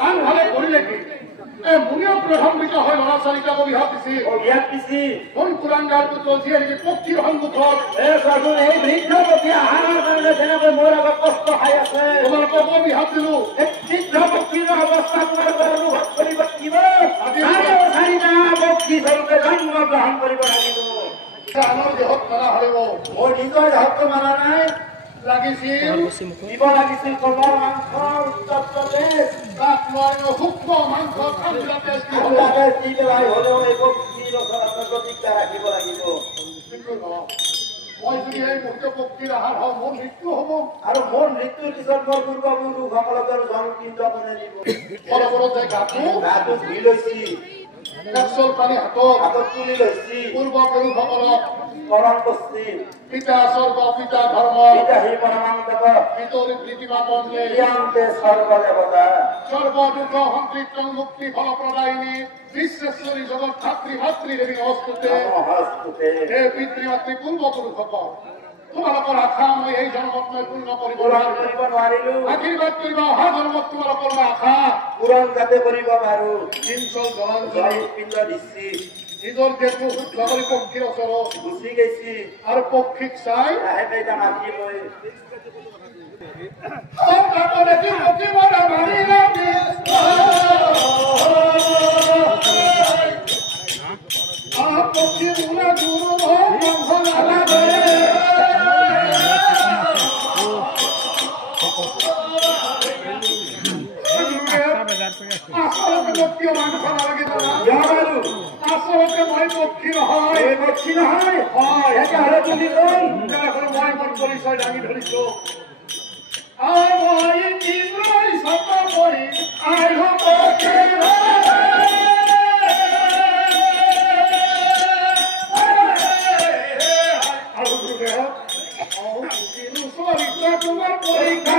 আন ভালে কৰিলে কি মুনিও প্ৰথমিত হৈ ল'ৰা ছোৱালীবিলাকক বিহাত দিছি কোন কুৰাংগাৰ পুত্ৰ যিয়ে নেকি পক্ষীৰ সন্মুখত এই বৃদ্ধ পক্ষী আহাৰৰ কাৰণে যেনেকৈ মোৰ আগত কষ্ট খাই আছে তোমালোককো বিহাত দিলো বৃদ্ধ পক্ষীৰ অৱস্থা তোমালোকৰ অনুভৱ কৰিব লাগিব চাৰিটা পক্ষী স্বৰূপে জন্ম গ্ৰহণ কৰিব লাগিব আনৰ দেহত মাৰা হৰিব মোৰ নিজৰ দেহতটো মাৰা নাই লাগিছিল দিব লাগিছিল কমৰ মাংস উত্তৰ প্ৰদেশ তাত নোৱাৰিব সূক্ষ্ম মাংস দি পেলাই হলেও এই পক্ষীৰ প্ৰতিজ্ঞা ৰাখিব লাগিব মই যদি এই মুক্ত পক্ষীৰ আহাৰ হওঁ মোৰ মৃত্যু হব আৰু মোৰ মৃত্যুৰ পিছত মোৰ পূৰ্বপুৰুষসকলক আৰু জন্মপিণ্ড কোনে দিব সৰবৰতে গাটো ধুই লৈছি একচল পানী হাতত তুলি লৈছি পূৰ্বপুৰুষসকলক স্মৰণ কৰিছি পিতা স্বৰ্গ পিতা ধৰ্ম পিতা হি পৰমানন্দ পিতৰি প্ৰীতিমা মন্দিৰ জ্ঞানতে সৰ্বদেৱতা সৰ্বদুঃখ সংকৃত মুক্তি ফলপ্ৰদায়িনী বিশ্বেশ্বৰী জগৎ ধাত্ৰী ভাতৃ দেৱী নমস্তুতে হে পিতৃ মাতৃ পূৰ্বপুৰুষসকল তোমালোকৰ আশা মই এই জন্মত মই পূৰ্ণ কৰিব নোৱাৰিলো আশীৰ্বাদ কৰিব অহা জন্মত তোমালোকৰ আশা পূৰণ যাতে কৰিব পাৰো হিংসল জলাঞ্জলি পিণ্ড দিছি নিজৰ দেশটো শুদ্ধ কৰি পক্ষীৰ ওচৰত গুচি গৈছি আৰু পক্ষীক চাই লাহেকে মাতি লৈ পক্ষী মোলা গুৰু আচলতে মই পক্ষী নহয় মই মোৰ পৰিচয় দাঙি ধৰিছো তোমাৰ পৰীক্ষা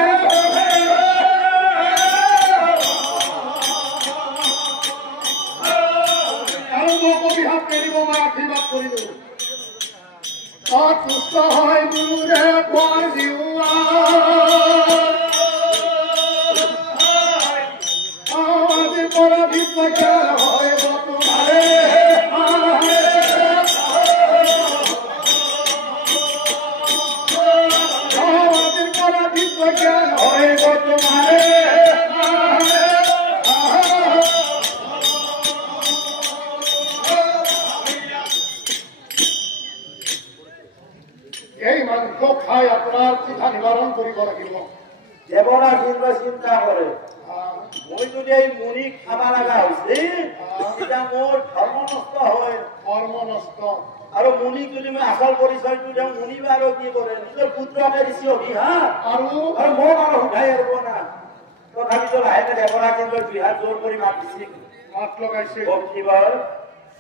বিহাত কৰিব মই আশীৰ্বাদ কৰিলো অতুষ্ট হয় গুৰুৰে বৰ জিওৱা আজিৰ পৰা বিপক্ষে হয় তোমাৰে আজিৰ পৰা বিপক্ষে হয় তোমাৰে এই মাংস খাই আপোনাৰ চিন্তা নিবাৰণ কৰিব লাগিব দেৱৰা চিন্তা কৰে মই যদি এই মুনি খাব লগা হৈছে তেতিয়া মোৰ ধৰ্ম নষ্ট হয় কৰ্ম নষ্ট আৰু মুনি যদি মই আচল পৰিচয়টো দিওঁ মুনি আৰু কি কৰে নিজৰ পুত্ৰকে দিছে অভিশাপ আৰু মোক আৰু উঠাই আহিব না তথাপিতো লাহেকে দেৱৰা বিহাত জোৰ কৰি মাত দিছে মাত লগাইছে ভক্তিবাৰ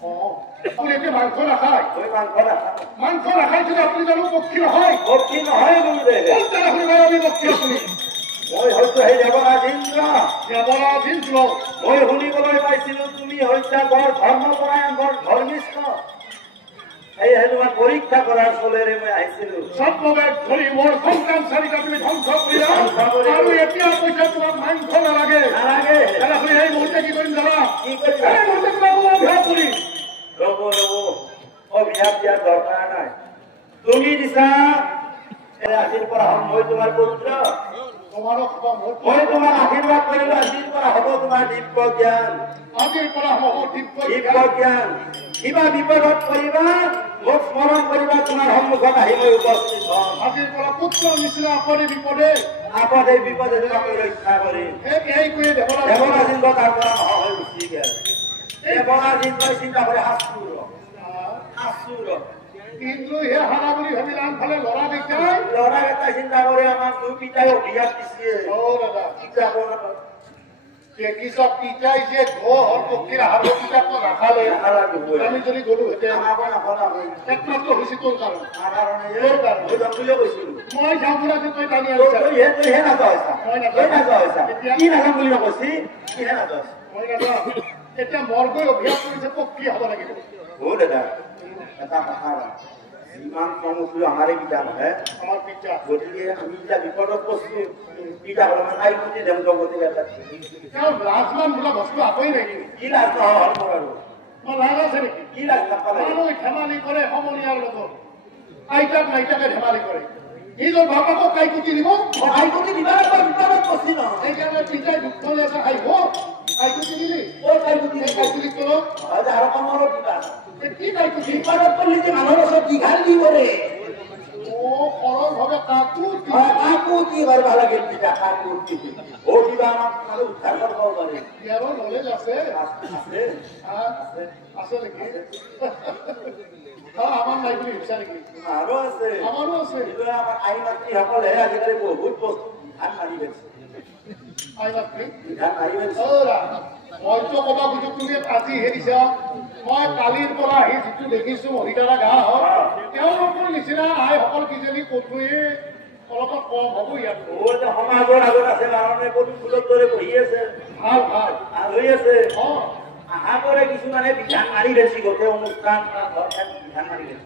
আপুনি এতিয়া মাংস নাখায় মাংস নাখাই যদি আপুনি জানো পক্ষী নহয় পক্ষী নহয় পক্ষী আপুনি মই হয়তো সেই দেৱৰাজেন্দ্ৰ মই শুনিবলৈ পাইছিলো তুমি হৈছা বৰ ধৰ্মপৰায়ণ বৰ ধৰ্মিষ্ঠ সেয়েহে তোমাৰ পৰীক্ষা কৰাৰ ফলেৰে মই আহিছিলো সৰ্ববেগ ধৰি মোৰ সন্তান চাৰিটা তুমি ধ্বংস কৰিলা আৰু এতিয়া পইচা তোমাক মাংস নালাগে আপুনি এই মুহূৰ্তে কি কৰিম জানা কি কৰিম এই মুহূৰ্তে তোমাক অভ্যাস কৰিম ৰব অভ্যাস দিয়াৰ দৰকাৰ নাই তুমি দিছা আজিৰ পৰা মই তোমাৰ পুত্ৰ মই তোমাক আশীৰ্বাদ কৰিলো আজিৰ পৰা হ'ব তোমাৰ দিব্য জ্ঞান আজিৰ পৰা হ'ব দিব্য জ্ঞান কিবা বিপদত কৰিবা মোক স্মৰণ কৰিবা তোমাৰ সন্মুখত আহি মই উপস্থিত হম আজিৰ পৰা পুত্ৰ নিচিনা আপদে বিপদে তোমাক ৰক্ষা কৰিম দেৱৰাজেন্দ্ৰ তাৰ পৰা হৈ গুচি গেল দেৱৰাজেন্দ্ৰই চিন্তা কৰে আচুৰ কিন্তু হে হাৰা বুলি ভাবিলে আনফালে ল'ৰা কেইটাই চিন্তা কৰে আমাক দুই পিতাই অভিশাপ দিছে কিতাপ পিতাই যে ঘৰ পক্ষীৰ আহাৰ কিতাপটো নাখালে আমি যদি গলো একমাত্ৰ হৈছে তোৰ কাৰণে মই যাম বুলি তই টানি মই নাযাওঁ এতিয়া মৰ গৈ অভিশাপ কৰিছে পক্ষী হব লাগিব দাদা এটা কথা যিমান সমস্যা আমাৰে পিতা নহয় আমার পিতা গতিকে আমি এতিয়া বিপদত বস্তু পিতা অলপমান খাই পুতি দেম গতিকে কারণ লাজমান বোলা বস্তু আপই নাকি কি লাজ নহ'ল মোৰ আৰু মই লাজ আছে নেকি কি লাজ নাপালে মানুহে ধেমালি কৰে সমনীয়াৰ লগত আইতাক নাইতাকে ধেমালি কৰে নিজৰ বাপাকো কাই কুটি দিব খাই পুতি দিবা বিপদত বস্তি নহয় সেইকাৰণে পিতাই দুখ লেখা আহিব কাই কুটি দিলি খাই পুতি কাই কুটি তোলো আৰু কামৰো কিবা কি কাই কুটি বিপদত পৰিলে যে মানুহৰ ওচৰত দীঘাল দি কৰে ও সৰলভাৱে কাকো কাকো কি কৰিব লাগিল পিতা কাকো কি কিবা আমাক মানে উদ্ধাৰ কৰিব পাৰে ইয়াৰো নলেজ আছে আছে আছে নেকি আমাৰ নাই বুলি ভাবিছা নেকি আৰু আছে আমাৰো আছে আমাৰ আই মাতৃসকলে আজিকালি বহুত বস্তু ধান মাৰি পেলাইছে আই মাতৃ ধান মাৰি পেলাইছে মইতো কবা বুজো তুমি আজি হেৰিছা মই কালিৰ পৰা আহি যিটো দেখিছো মহিলাৰা গাঁৱত তেওঁলোকৰ নিচিনা আইসকল কিজানি কঠুৱে অলপমান কম হ'ব ইয়াত সমাজৰ আগত আছে কাৰণে ক'তো ফুলৰ দৰে বহি আছে ভাল ভাল ভাল হৈ আছে অ আশা কৰে কিছুমানে বিধান মাৰি বেছি গোটেই অনুষ্ঠান বিধান মাৰি বেছি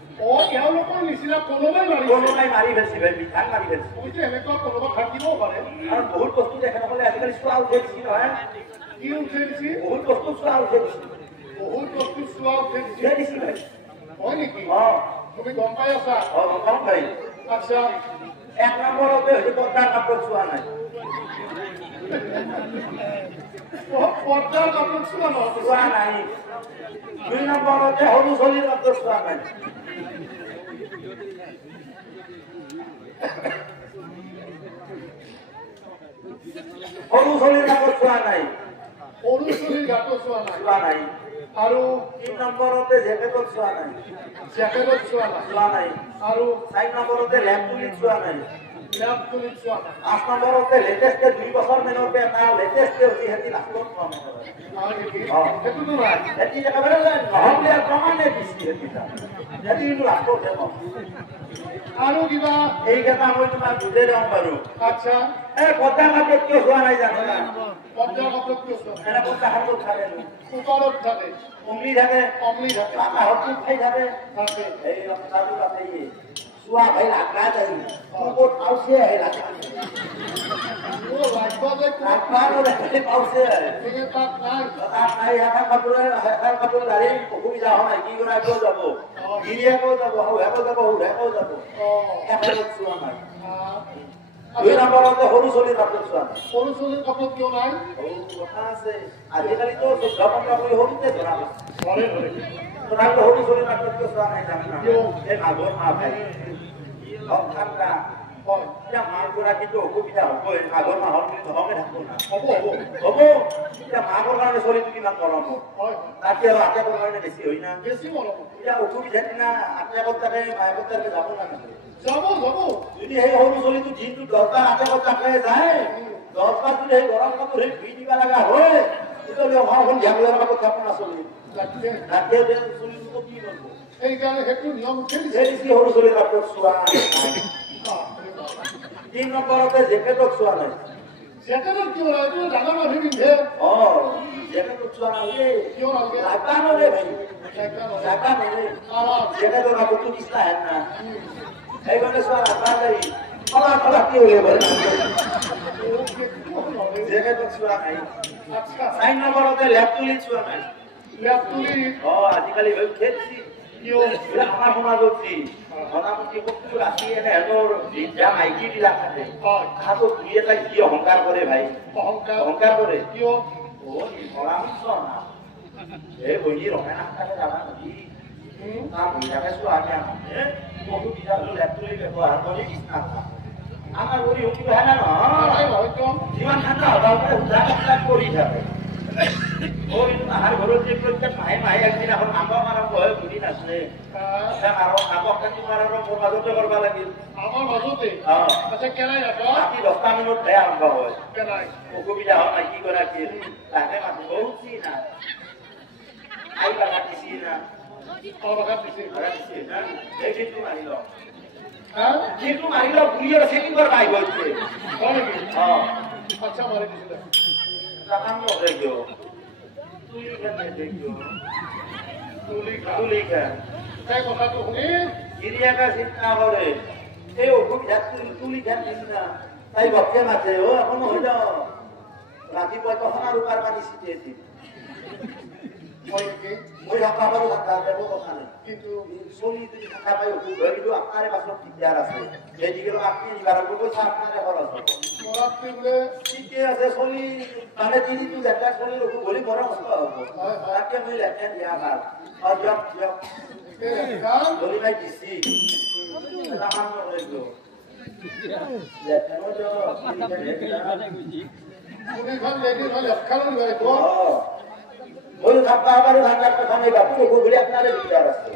তেওঁলোকৰ নিচিনা কোনোবাই কোনোবাই মাৰি বেছি বিধান মাৰি বেছি হয়তো এনেকুৱা কোনোবা থাকিবও পাৰে কাৰণ বহুত বস্তু তেখেতসকলে আজিকালি চোৱা উঠে দিছি নহয় কি উঠে দিছে বহুত বস্তু চোৱা উঠে দিছি বহুত বস্তু চোৱা উঠে দিছে উঠে দিছি ভাই হয় নেকি অ তুমি গম পাই আছা গম ভাই আচ্ছা এক নম্বৰতে হৈছে পৰ্দাৰ কাপোৰ চোৱা নাই পৰ্দাৰ কাপোৰ চোৱা নহয় চোৱা নাই 2 নম্বৰতে সৰু ছোৱালীৰ কাপোৰ চোৱা নাই সৰু ছোৱালীৰ কাপোৰ চোৱা নাই সৰু ছোৱালীৰ গাটো চোৱা নাই চোৱা নাই আৰু 3 নম্বৰতে জেকেটত চোৱা নাই জেকেটত চোৱা নাই চোৱা নাই আৰু 4 নম্বৰতে লেপটুলিত চোৱা নাই লেপ তুলিত চোৱা নাই 5 নম্বৰতে লেটেষ্টে 2 বছৰ মানৰ পৰা এটা লেটেষ্টে হৈছে সিহঁতি লাষ্টত কম সেইটোতো নাই সিহঁতি একেবাৰে নহ'লে প্ৰমাণে দিছে সিহঁতি কিন্তু লাষ্টত কম আৰু কিবা এইকেইটা মই তোমাক বুজাই দিওঁ বাৰু আচ্ছা পৰ্দা কাপোৰ কিয় চোৱা নাই জানো না পৰ্দাৰ কাপোৰ কিয় চোৱা এনে পৰ্দা কাপোৰ থাকে ওপৰত থাকে কমলি থাকে কমলি থাকে বাতাহত খাই থাকে থাকে এই ৰক্তাটো তাতে চোৱা ভাই লাগা যায় ক'ত পাউছে লাগা পাউছে তাত নাই তাত নাই এখন কাপোৰ গাড়ী অসুবিধা হোৱা নাই কি কৰা কিয় যাব গিৰিয়েকেও যাব শাহুৱেকো যাব শহুৰেকেও যাব একেলগে চোৱা নাই 2 নম্বৰতে সৰু ছোৱালীৰ কাপোৰ চোৱা নাই সৰু ছোৱালীৰ কাপোৰ কিয় নাই কথা আছে আজিকালিতো 14-15 কৰি সৰুতে ধৰা ধৰে ধৰে তথাপিতো সৰু ছোৱালীৰ কাপোৰ কিয় চোৱা নাই জানো না এই মাঘৰ মাহ ভাই ঠাণ্ডা হয় এতিয়া মাৰ গৰাকীতো অসুবিধা হ'বই মাঘৰ মাহত বুলি নহকে থাকিব না হ'ব হ'ব হ'ব এতিয়া মাকৰ কাৰণে ছোৱালীটো কিমান গৰম হ'ব হয় তাতকে আৰু আটেকৰ কাৰণে বেছি হয় না বেছি মৰম এতিয়া অসুবিধা দিনা আটেকৰ তাকে মায়েকৰ তাকে যাব না যাব যাব যদি সেই সৰু ছোৱালীটো দিনটো 10 বাৰ আটেকৰ তাকে যায় 10 বাৰ যদি সেই গৰম কাপোৰ সেই ধুই দিব লগা হয় তেতিয়াহ'লে সন্ধিয়া বজাৰ কাপোৰ থাকো না চলি ৰাতিয়ে চলিটো কি কৰিব সেইকাৰণে সেইটো নিয়ম উঠে দিছে সেই দিছি সৰু ছোৱালীৰ কাপোৰ চোৱা 3 নম্বৰতে জেকেটত চোৱা নাই জেকেটত কিয় এইটো ডাঙৰ মানুহে পিন্ধে জেকেটত চোৱা নাই কিয় নালাগে লাগা নৰে ভাই লাগা নৰে জেকেটৰ কাপোৰটো নিচিনা হেন না সেইকাৰণে চোৱা লাগা যায় কলা কি হ'লে বাৰু জেকেটত চোৱা নাই আচ্ছা 4 নম্বৰতে লেপটুলিত চোৱা নাই লেপ তুলি আজিকালি হৈ খেলছি আমাৰ সমাজত যি ধনামতী বস্তু ৰাখি এনে সিহঁতৰ বিদ্যা মাইকী বিলাক থাকে তাহাঁতক 2 এটা কি অহংকাৰ কৰে ভাই অহংকাৰ কৰে কিয় এই বহি ৰঙা নাথাকে জানা নেকি তাৰ বহিটাকে চোৱা অসুবিধা হলেও লেপটুলি ব্যৱহাৰ কৰি বিছনা আমাৰ কৰি অসুবিধা নাই নহয় যিমান ঠাণ্ডা হলেও উদ্ধাৰ কৰি থাকে আহাৰ ঘৰত যে প্ৰত্যেক মাহে মাহে একদিনাখন আৰম্ভ আৰম্ভ হয় ঘূৰি নাছিলে মোৰ মাজতে কৰিব লাগিল আমাৰ মাজতে আচ্ছা কেনাই ৰাতি 10টা মিনিটহে আৰম্ভ হয় অসুবিধা হ'ল মাইকী গৰাকীৰ তাকে মাতিব উঠি না আই বাগা দিছি না সেইটো মাৰি লওঁ সেইটো মাৰি লওঁ ঘূৰি চেকিং কৰিব আহিব আচ্ছা মাৰি দিছিলে কাম নকৰে কিয় তুলি খাই তাই কথাটো শুনি গিরিয়াটা চিন্তা করে এই অসুবিধা তুলি খেন চিন্তা তাই ভক্তে মাতে ও এখনো হইল ৰাতিপুৱা তখন আর উপার পানি ছিটিয়েছি মই সকাবারও থাকা যাব কথা নেই কিন্তু চলি যদি থাকা পাই অসুখ হয় কিন্তু আপনার পাছত দিগদার আছে যেদিকে আপনি নিবার পয়সা আপনার খরচ হব ঠিকে আছে চলি মানে তিনিটো লেখা চলি অসুখ হলে মৰা কষ্ট হব তাকে মই লেখা দিয়া ভাল দিয়ক দিয়ক চলি মাই দিছি এটা কাম নকৰিব লেখানো দিয়ক ওই খাপা আবার ধানটার কথা নেই বাপু ওগুলি আপনার বিচার আছে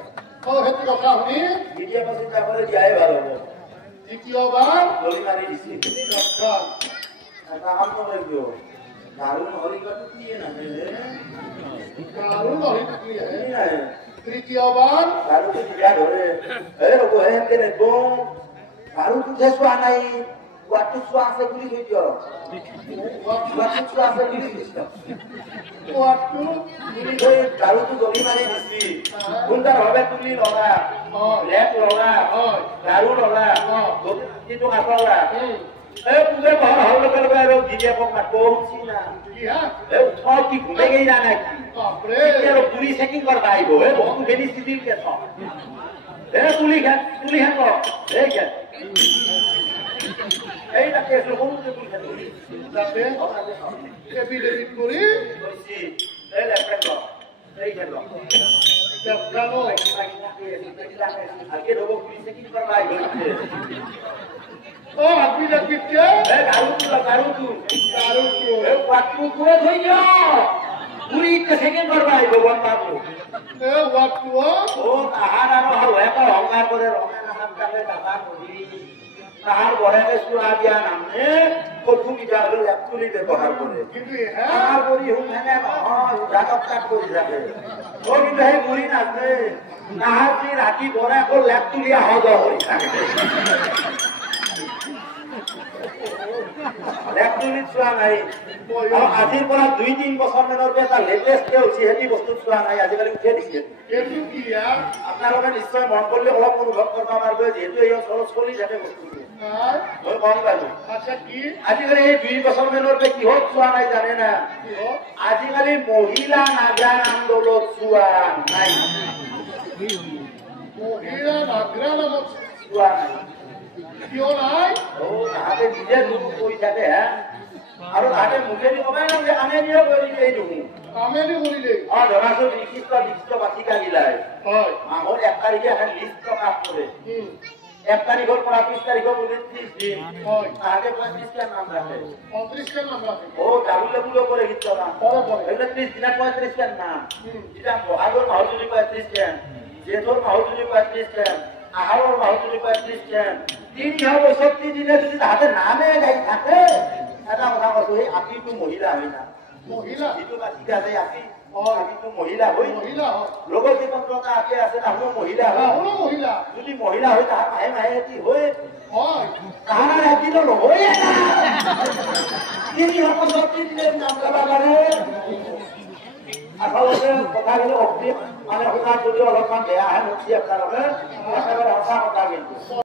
ও হেতু কথা শুনি দ্বিতীয় পাশে তারপরে দিয়াই ভালো হবো দ্বিতীয়বার গলি মারি দিছি কাম নকৰিব দারুণ হরিকত কি না দারুণ হরিকত কি তৃতীয়বার দারুণ দিয়া ধরে এ রকম হেন কেনে বম দারুণ তুঝে সোয়া নাই ওয়াটু সোয়া আছে গুলি হই দিও ওয়াটু সোয়া আছে গুলি দিছো ওয়াটু গুলি হই দারুণ গলি মারি দিছি কোনটার হবে তুলি লগা লেট লগা দারুণ লগা কিন্তু কাটলা এ পুজে ঘর হল করে আর গিয়ে পক কাটবো না কি হ্যাঁ এ উঠাও কি ঘুমে গই না নাকি বাপরে এর পুলিশ চেকিং করতে আইবো এ বহুত বেনি স্থিতির কে তো এ পুলিশ হ্যাঁ তো এই কে এই না কেস লোক পুলিশ যাতে এফিডেভিট করি বলছি এই লেফটেন্ট এই কেন দেখানো আগে রোগ পুলিশ চেকিং করতে আইবো ও আপনি দেখতে এ গারু এ পাটু করে ধইও পুরি তে সেকেন্ড করবা আইবো বন্দাবো এ ওয়াটু ও তাহার আর হয় তো অহংকার করে রঙা নামটাকে টাকা নদী তাহার বড়ে সুরা দিয়া নামে কঠু বিজা হল ল্যাপটুলি ব্যবহার করে কিন্তু হ্যাঁ তাহার বড়ি হুম হ্যাঁ নহয় জাতক কাট করে যাবে ও কিন্তু এই বুড়ি নাচবে তাহার কি রাতি বড়ে কো ল্যাপটুলি আহত হই থাকে ল্যাপটুলি চোৱা নাই আজিৰ পৰা 2-3 বছৰ মানৰ পৰা এটা লেটেষ্ট কে হৈছে হেতি বস্তু চোৱা নাই আজিকালি উঠে দিছে এটু কি আপোনালোকে নিশ্চয় মন কৰিলে অলপ অনুভৱ কৰিব পাৰিব যেহেতু এই অঞ্চলত চলি থাকে বস্তুটো মই গম পালো আচ্ছা কি আজিকালি এই 2 বছৰ মানৰ পৰা কিহত চোৱা নাই জানে না আজিকালি মহিলা নাগান আন্দোলন চোৱা নাই মহিলা নাগৰা নামত চোৱা নাই কিয় নাই ও তাহাতে নিজে দুখ কৰি থাকে হা আৰু তাহাতে মুখেদি কবাই না যে আমি নিয়ে কৰি এই দুখ কামেলি কৰিলে ধৰাছো বিশিষ্ট বাচিকা গিলাই হয় মাহৰ 1 তাৰিখে এখন লিষ্ট প্ৰকাশ কৰে 1 তাৰিখৰ পৰা 20 তাৰিখৰ 29 দিন হয় তাহাতে 35 টা নাম ৰাখে 35 টা নাম ৰাখে ও ডাবুলে বুলো কৰে গিতো না পৰে পৰে এগুলো 30 দিনা 35 টা নাম যেটা বহাগৰ মাহৰ যদি 35 টা জেঠৰ মাহৰ যদি 35 টা আহাৰৰ মাহৰ যদি 35 টা 360 দিনে যদি তাহাতে নামে গাই থাকে এটা কথা কৈছো এই আপিটো মহিলা হয় না মহিলা এইটো বাচিকা আছে আপি আপিটো মহিলা হয় মহিলা হয় লোকৰ জীৱনটা আপি আছে তাহো মহিলা হয় হলো মহিলা যদি মহিলা হয় তাহার মাহে মাহে কি হয় হয় তাহার একদিনও নহয় না 360 দিনের নাম লবা মানে আসলে কথাগুলো অতি মানে কথা যদি অলপমান বেয়া হয় মুক্তি আপনার একেবারে সঁচা কথা কিন্তু